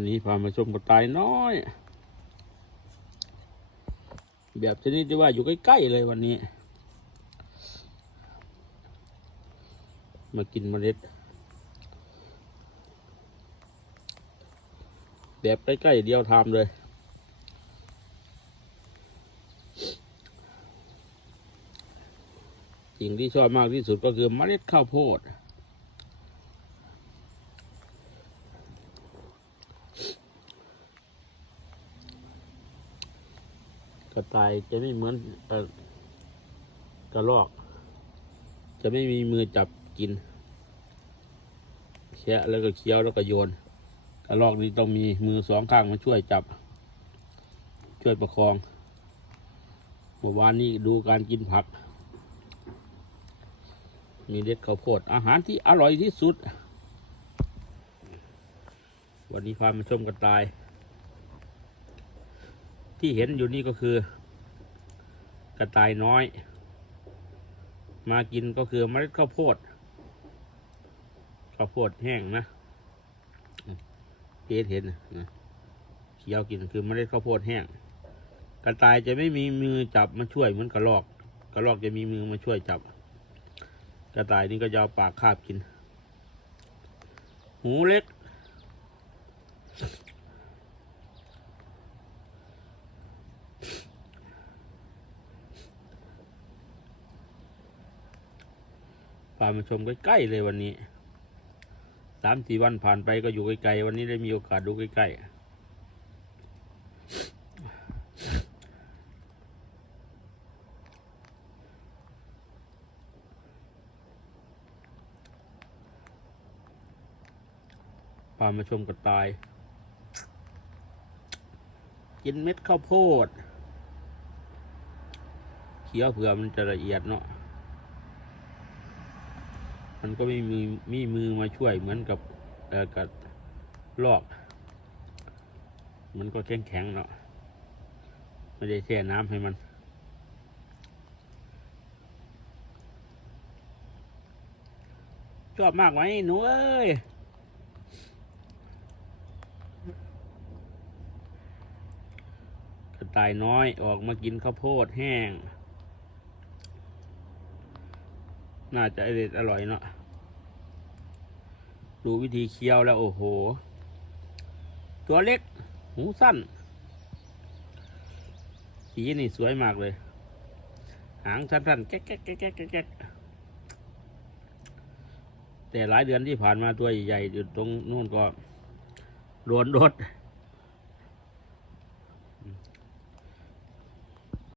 นนี้พามาชมกระต่ายน้อย แบบชนิดที่ว่าอยู่ใกล้ๆเลยวันนี้ มากินเมล็ด แบบใกล้ๆเดียวทำเลยสิ่งที่ชอบมากที่สุดก็คือเมล็ดข้าวโพด กระต่ายจะไม่เหมือนอกระรอก จะไม่มีมือจับกินแคะแล้วก็เคี้ยวแล้วก็โยนกระรอกนี่ต้องมีมือสองข้างมาช่วยจับ ช่วยประคองเมื่อวานนี้ดูการกินผัก มีเด็ดข้าวโพดอาหารที่อร่อยที่สุด วันนี้พามาชมกระต่าย ที่เห็นอยู่นี่ก็คือ กระต่ายน้อย มากินก็คือเมล็ดข้าวโพดข้าวโพดแห้งนะเจเห็นนะเคี้ยวกินคือเมล็ดข้าวโพดแห้ง กระต่ายจะไม่มีมือจับมาช่วยเหมือนกระรอก กระรอกจะมีมือมาช่วยจับ กระต่ายนี่ก็จะเอาปากคาบกิน หูเล็ก พามาชมใกล้ๆเลยวันนี้สามสี่วันผ่านไปก็อยู่ไกลๆวันนี้ได้มีโอกาสดูใกล้ๆพามาชมกระต่าย กินเม็ดข้าวโพด เคี้ยวเผื่อมันจะละเอียดเนาะ มันก็ไม่มีมีมือมาช่วยเหมือนกับเออกับลอก มันก็แข็งแข็งเนาะไม่ได้แช่น้ำให้มันชอบมากไหมหนูเอ้ยกระต่ายน้อยออกมากินข้าวโพดแห้ง น่าจะอร่อยอร่อยเนาะดูวิธีเคี้ยวแล้วโอ้โห ตัวเล็ก หูสั้น สีนี่สวยมากเลย หางสั้นๆแก๊กแก๊กแก๊กแก๊กแก๊กแก๊กแต่หลายเดือนที่ผ่านมาตัวใหญ่ๆอยู่ตรงนู่นก็โดนรถ